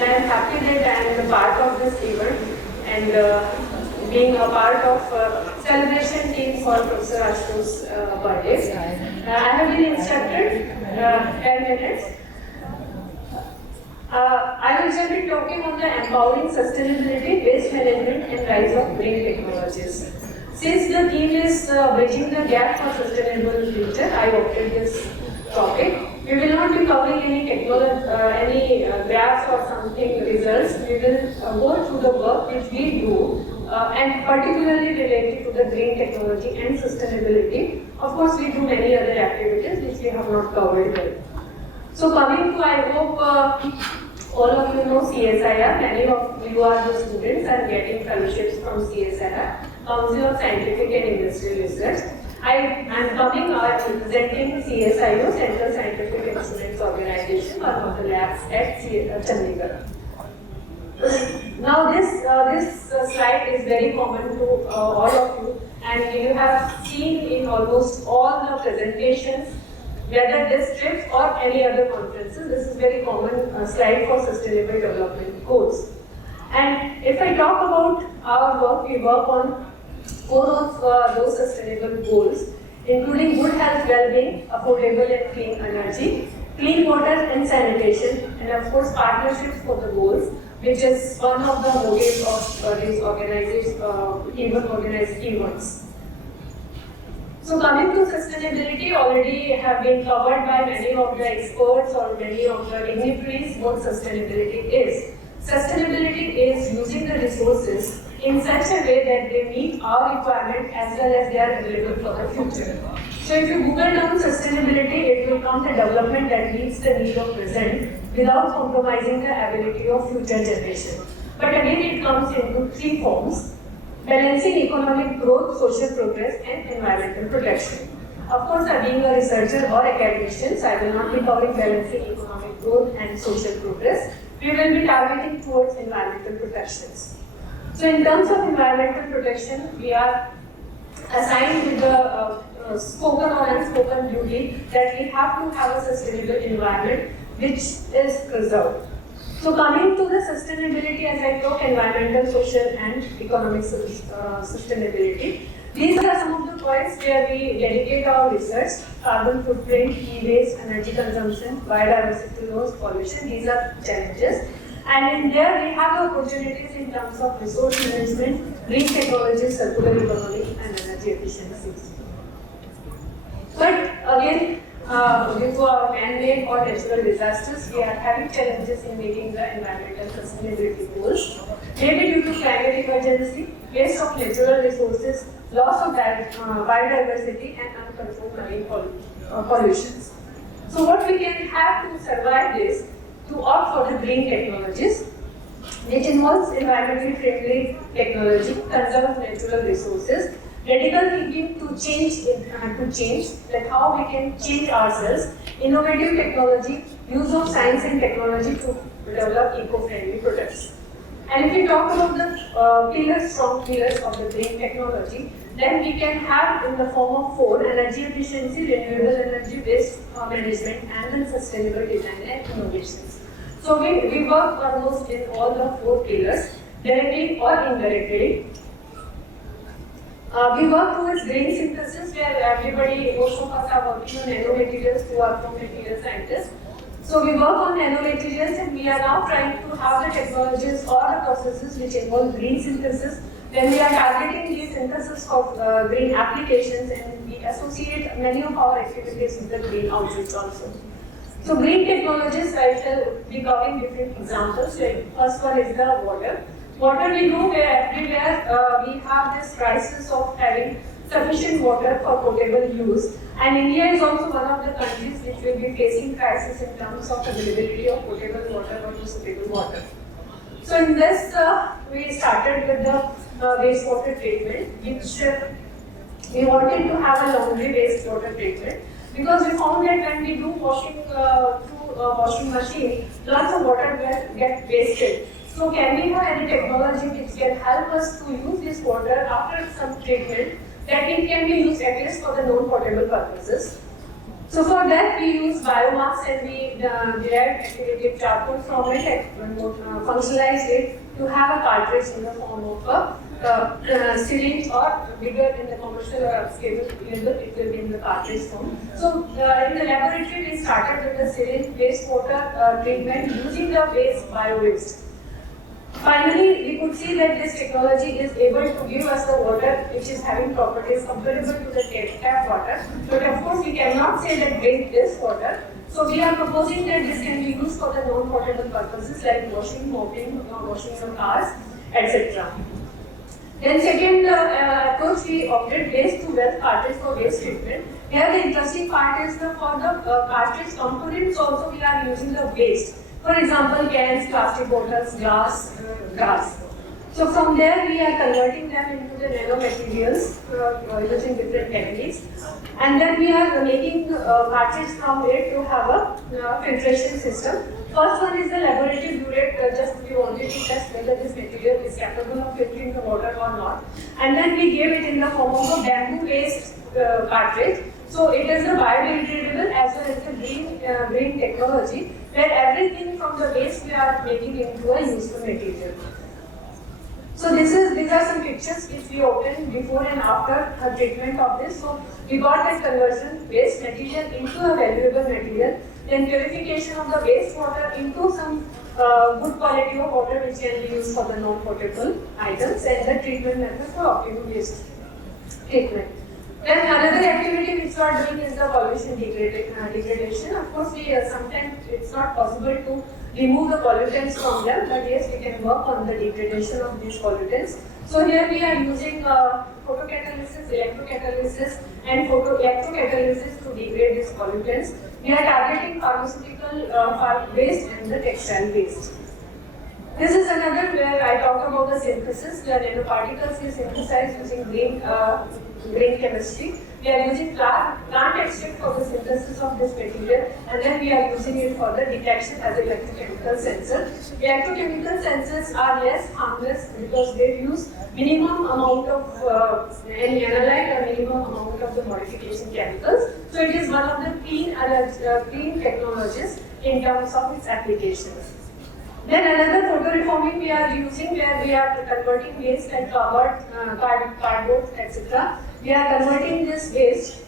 and I am happy that I am a part of this event and being a part of celebration team for Professor Ashu's birthday. I have been instructed 10 minutes. I will just be talking on the empowering sustainability, waste management and rise of green technologies. Since the theme is bridging the gap for sustainable future, I opted this topic. We will not be covering any graphs or something results. We will go through the work which we do and particularly related to the green technology and sustainability. Of course, we do many other activities which we have not covered well. So coming to, I hope all of you know CSIR. Many of you are the students and getting fellowships from CSIR, Council of Scientific and Industrial Research. I am coming representing CSIO, Central Scientific Excellence Organization, one of the labs at Chandigarh. Now this slide is very common to all of you, and you have seen in almost all the presentations, whether this TRIPS or any other conferences. This is very common slide for sustainable development goals. And if I talk about our work, we work on 4 of those sustainable goals, including good health, well-being, affordable and clean energy, clean water and sanitation, and of course partnerships for the goals, which is one of the motives of these organized events. So coming to sustainability, already have been covered by many of the experts or many of the dignitaries what sustainability is. Sustainability is using the resources in such a way that they meet our requirement as well as they are available for the future. So if you Google down sustainability, it will come the development that meets the need of present without compromising the ability of future generation. But again, it comes into 3 forms: balancing economic growth, social progress and environmental protection. Of course, being a researcher or academician, so I will not be covering balancing economic growth and social progress. We will be targeting towards environmental protections. So in terms of environmental protection, we are assigned with the spoken or unspoken duty that we have to have a sustainable environment which is preserved. So coming to the sustainability, as I talk, environmental, social and economic sustainability. These are some of the points where we dedicate our research: carbon footprint, e-waste, energy consumption, biodiversity loss, pollution. These are challenges. And in there we have opportunities in terms of resource management, green technology, circular economy and energy efficiencies. But again, due to our man-made or natural disasters, we are having challenges in meeting the environmental sustainability goals. Maybe due to climate emergency, waste of natural resources, loss of biodiversity and uncontrolled marine pollutions. So what we can have to survive this, to opt for the green technologies, which involves environmentally friendly technology, conserve natural resources, radical thinking to change, like how we can change ourselves, innovative technology, use of science and technology to develop eco-friendly products. And if we talk about the strong pillars of the green technology, then we can have in the form of 4: energy efficiency, renewable energy, waste management, and then sustainable design and innovations. So we work almost in all the 4 pillars, directly or indirectly. We work towards green synthesis, where most of us are working on nanomaterials through our own material scientists. So we work on nanomaterials, and we are now trying to have the technologies or the processes which involve green synthesis. Then we are targeting the synthesis of green applications, and we associate many of our activities with the green outreach also. So green technologies, I shall be covering different examples. Like first one is the water. Water we know where everywhere we have this crisis of having sufficient water for potable use, and India is also one of the countries which will be facing crisis in terms of availability of potable water or usable water. So in this, we started with the wastewater treatment, which we wanted to have a laundry wastewater treatment, because we found that when we do washing through a washing machine, lots of water get wasted. So can we have any technology which can help us to use this water after some treatment, that it can be used at least for the non-potable purposes? So for that we use biomass and we derived activated charcoal from it and functionalized it to have a cartridge in the form of a syringe, or bigger in the commercial or upscale level, it will be in the cartridge form. So in the laboratory we started with the syringe wastewater treatment using the waste bio-waste. Finally, we could see that this technology is able to give us the water which is having properties comparable to the tap water. But of course, we cannot say that drink this water. So we are proposing that this can be used for the non-potable purposes like washing, mopping, washing some cars, etc. Then second approach, we opted waste to wealth cartridge for waste treatment. Here the interesting part is that for the cartridge components also we are using the waste. For example, cans, plastic bottles, glass. So from there we are converting them into the nanomaterials using different techniques. And then we are making cartridge from it to have a filtration system. First one is the laboratory burette, just we wanted to test whether this material is capable of filtering the water or not. And then we gave it in the form of a bamboo-based cartridge. So it is a biodegradable as well as a green technology, where everything from the waste we are making into a useful material. So these are some pictures which we obtained before and after treatment of this. So we got that conversion waste material into a valuable material, then purification of the wastewater into some good quality of water which can be used for the non-potable items, and the treatment method for optimum waste treatment. Then another activity which we are doing is the pollution degradation. Of course, sometimes it's not possible to remove the pollutants from them, but yes, we can work on the degradation of these pollutants. So here we are using photocatalysis, electrocatalysis, and electrocatalysis to degrade these pollutants. We are targeting pharmaceutical waste and the textile waste. This is another where I talked about the synthesis, where nanoparticles is synthesized using green chemistry. We are using plant extract for the synthesis of this material, and then we are using it for the detection as electrochemical sensor. Electrochemical sensors are less harmless because they use minimum amount of any analyte or minimum amount of the modification chemicals. So it is one of the clean technologies in terms of its applications. Then another photoreforming we are using, where we are converting waste like cardboard, etc. We are converting this waste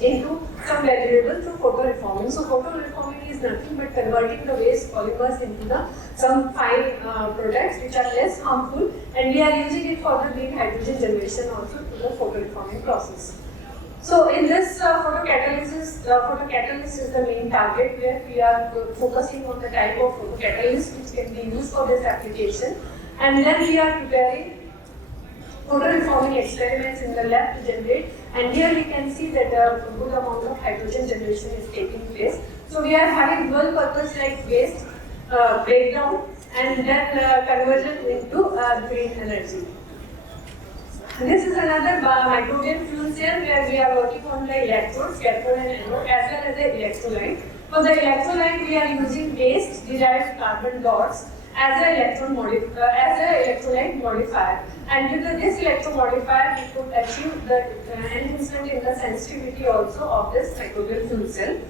into some valuable through photoreforming. So photoreforming is nothing but converting the waste polymers into some fine products which are less harmful, and we are using it for the green hydrogen generation also through the photoreforming process. So in this photocatalysis is the main target, where we are focusing on the type of photocatalyst which can be used for this application, and then we are preparing photoreforming experiments in the lab to generate, and here we can see that a good amount of hydrogen generation is taking place. So we are having dual purpose like waste breakdown and then conversion into green energy. This is another microbial fuel cell where we are working on the electrodes, cathode and anode, as well as the electrolyte. For the electrolyte, we are using waste derived carbon dots as an electrolyte modifier. And with this electro modifier, we could achieve the enhancement in the sensitivity also of this microbial fuel cell.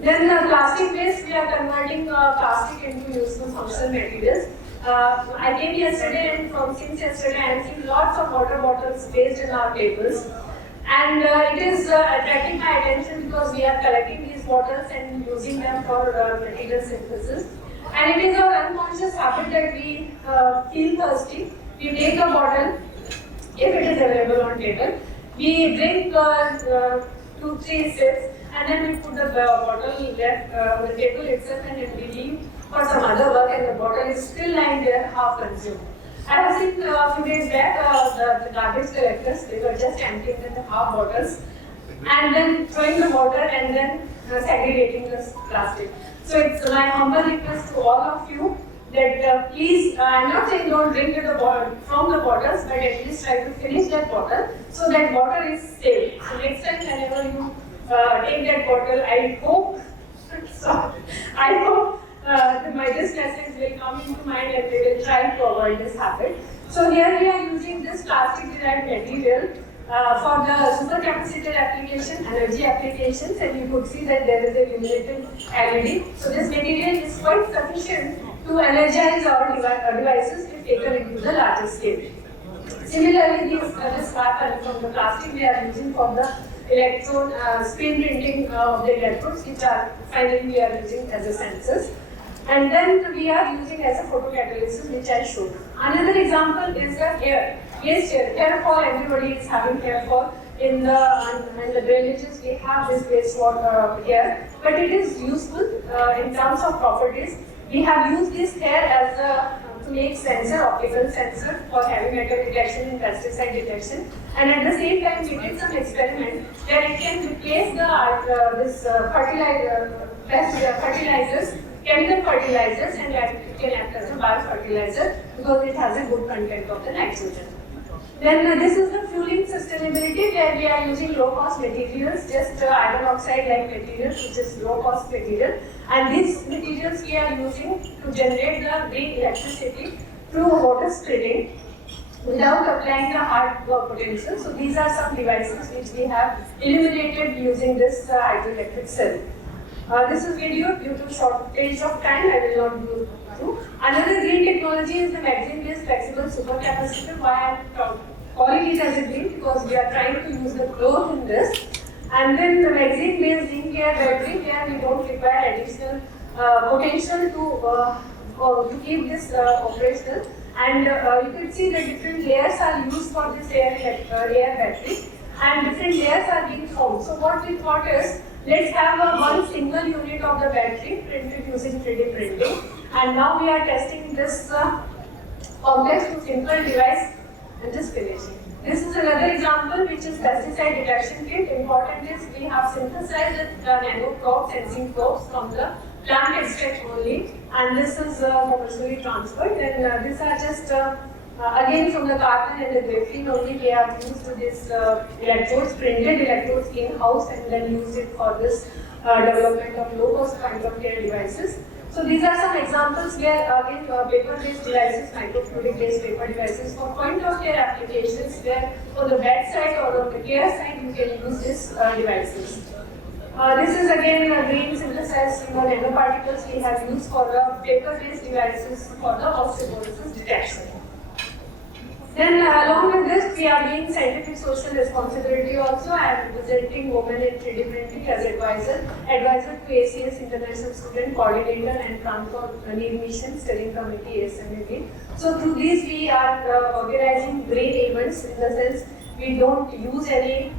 Then the plastic waste, we are converting plastic into useful functional materials. I came yesterday, and since yesterday I am seeing lots of water bottles placed in our tables, and it is attracting my attention because we are collecting these bottles and using them for material synthesis. And it is our unconscious habit that we feel thirsty. We take a bottle, if it is available on table, we drink 2-3 sips, and then we put the bottle left on the table itself, and then we leave for some other work, and the bottle is still lying there half consumed. I have seen a few days back the garbage collectors, they were just emptying the half bottles and then throwing the water and then segregating the plastic. So it's my humble request to all of you that please, I'm not saying don't drink from the bottles, but at least try to finish that bottle so that water is safe. So next time whenever you take that bottle, I hope this message will come into mind and they will try to avoid this habit. So here we are using this plastic derived material for the supercapacitor application, energy applications, and you could see that there is a illuminated LED. So this material is quite sufficient to energize our devices if taken into the larger scale. Similarly, this wrap from the plastic we are using for the electron spin printing of the electrodes, which are finally we are using as a sensors. And then we are using as a photocatalysis, which I showed. Another example is the hair. Yes, hair fall, everybody is having hair fall. In the drainages, we have this wastewater here, but it is useful in terms of properties. We have used this hair as to make sensor, optical sensor for heavy metal detection and pesticide detection. And at the same time, we did some experiment where it can replace fertilizers, chemical fertilizers, and that it can act as a biofertilizer because it has a good content of the nitrogen. Then this is the fueling sustainability where we are using low-cost materials, just iron oxide-like materials, which is low-cost material. And these materials we are using to generate the green electricity through water splitting without applying the hard potential. So these are some devices which we have illuminated using this hydroelectric cell. This is video due to shortage of time. I will not go through. Another green technology is the magazine-based flexible supercapacitor. Why I am calling it as a green? Because we are trying to use the cloth in this. And then the magazine-based zinc-air battery, where we don't require additional potential to keep this operational. And you can see the different layers are used for this air battery, and different layers are being formed. So what we thought is, let's have one single unit of the battery printed using 3D printing. And now we are testing this complex to simple device and just finishing. This is another example which is pesticide detection kit. Important is we have synthesized the nano probe sensing probes from the plant extract only, and this is commercially transferred. And these are just again from the carbon and the graphene only. We have used this electrodes, printed electrodes in-house, and then used it for this development of low-cost point of care devices. So these are some examples where again paper-based devices, microfluidic-based paper devices for point of care applications, where on the bedside or on the care side you can use these devices. This is again green synthesized nanoparticles we have used for the paper-based devices for the osteoporosis detection. Then along with this, we are doing scientific social responsibility also. I am representing women in 3D printing as advisor to ACS International Student Coordinator and Transport Need Mission Steering Committee SMAB. So through these we are organizing great events, in the sense we don't use any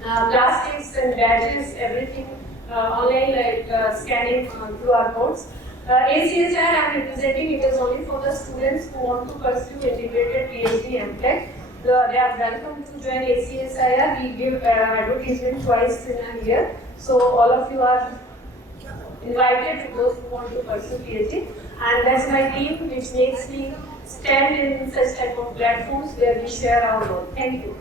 plastics and badges, everything online, like scanning QR codes. ACSIR I am representing, it is only for the students who want to pursue integrated PhD and Tech. They are welcome to join ACSIR. We give advertisement twice in a year. So all of you are invited, to those who want to pursue PhD. And that's my team, which makes me stand in such type of platforms where we share our work. Thank you.